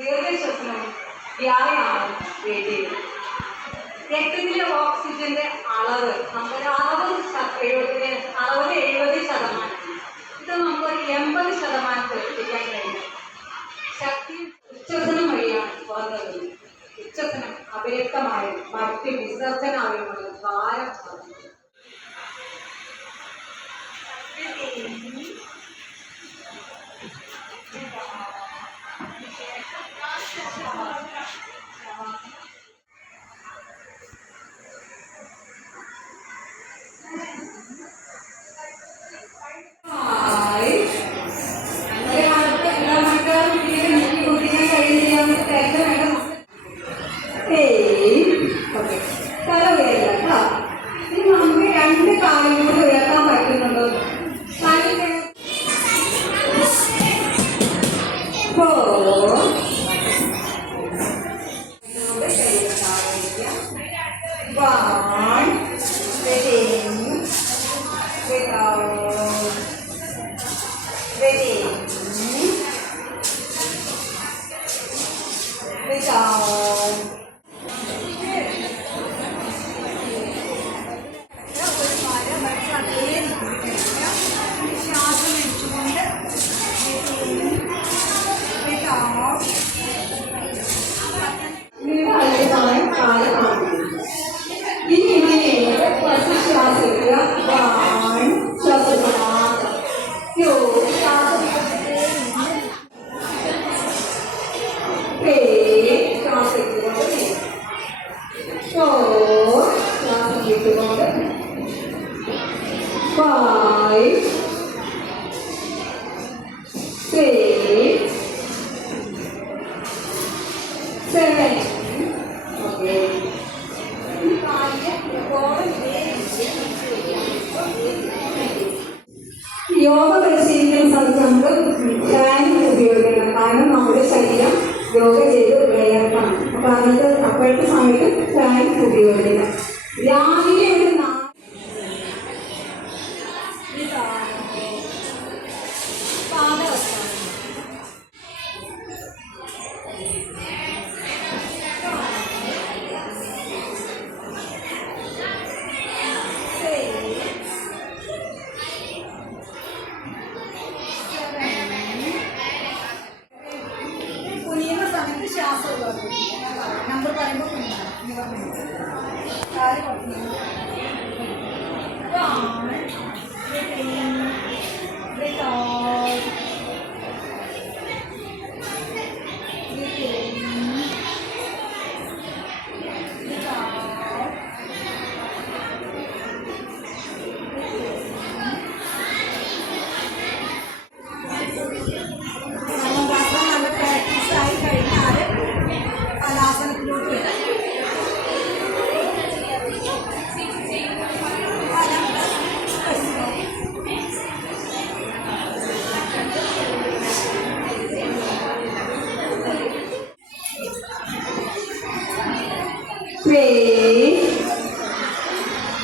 ദീർഘശ്വസനവും വ്യായാമവും വേണ്ടിയിരുന്നു രക്തത്തിലെ ഓക്സിജന്റെ അളവ് നമുക്ക് അറുപത് എഴുപത് അറുപത് എഴുപത് ശതമാനം. ഇത് നമുക്കൊരു എൺപത് ശതമാനത്തിൽ എത്തിക്കാൻ കഴിയും. ശക്തി ഉച്ചസനം വഴിയാണ് പുറത്തുള്ളത് ഉച്ചസനം അപര്യക്തമായും മറ്റ് വിസർജനാവയവങ്ങൾ തല ഉയരില്ല കേട്ടോ ഇനി നമുക്ക് രണ്ട് കാലും കൂടി ഉയർത്താൻ പറ്റുന്നുണ്ടോ without. Five six, seven. Okay yoga പരിശീലിക്കുന്ന സമയത്ത് നമുക്ക് ഫാൻ ഉപയോഗിക്കണം. കാരണം നമ്മുടെ ശരീരം യോഗ ചെയ്ത് വിളയാക്കണം അപ്പൊ അതിന്റെ അപ്പോഴത്തെ സമയത്ത് ഫാൻ ഉപയോഗിക്കണം. രാവിലെ ഒരു നാ- ശ്വാസം നമ്പർ പറയുമ്പോൾ കാൽ കുറച്ച്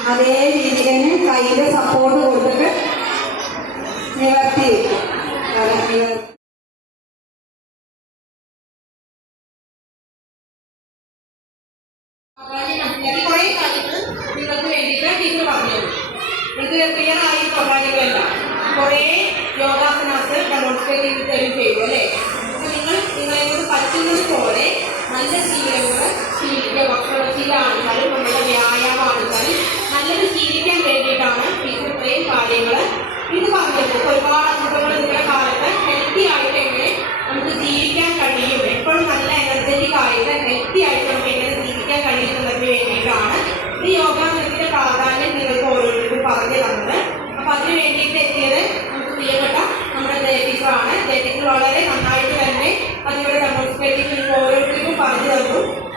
അതേ രീതിയിൽ തന്നെ കയ്യിലെ സപ്പോർട്ട് കൊടുത്തിട്ട് നിവർത്തി. ഞാൻ കാര്യങ്ങൾ നിങ്ങൾക്ക് വേണ്ടിയിട്ട് ടീച്ചർ പറഞ്ഞു ഇത് ക്ലിയർ ആയി കാര്യങ്ങളല്ല കുറേ യോഗാസനാസ് ഡെമോൺസ്ട്രേറ്റ് ചെയ്ത് തരും ചെയ്തു അല്ലേ? അപ്പൊ നിങ്ങൾ നിങ്ങളെ കൊണ്ട് പറ്റുന്നത് പോലെ നല്ല ശീലങ്ങൾ ശീലിക്കുക ഭക്ഷണശീലമാണെന്നാലും നമ്മുടെ വ്യായാമമാണെന്നാലും നല്ലത് ശീലിക്കാൻ വേണ്ടിയിട്ടാണ് ടീച്ചർ ഇത്രയും കാര്യങ്ങൾ ഇത് പറഞ്ഞത് ഒരുപാട് അസുഖങ്ങൾ നിങ്ങളുടെ കാലത്ത് ഹെൽത്തി ആയിട്ട് എങ്ങനെ നമുക്ക് ജീവിക്കാൻ കഴിയും. എപ്പോഴും നല്ല എനർജറ്റിക് ആയിട്ട് ഹെൽത്തി ആയിട്ട് നമുക്ക് എങ്ങനെ ജീവിക്കാൻ കഴിയുന്നതിന് വേണ്ടിയിട്ടാണ് ഈ യോഗ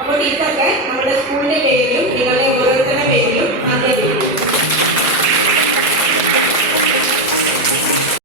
അപ്പോൾ ഇതൊക്കെ നമ്മുടെ സ്കൂളിന്റെ പേരിലും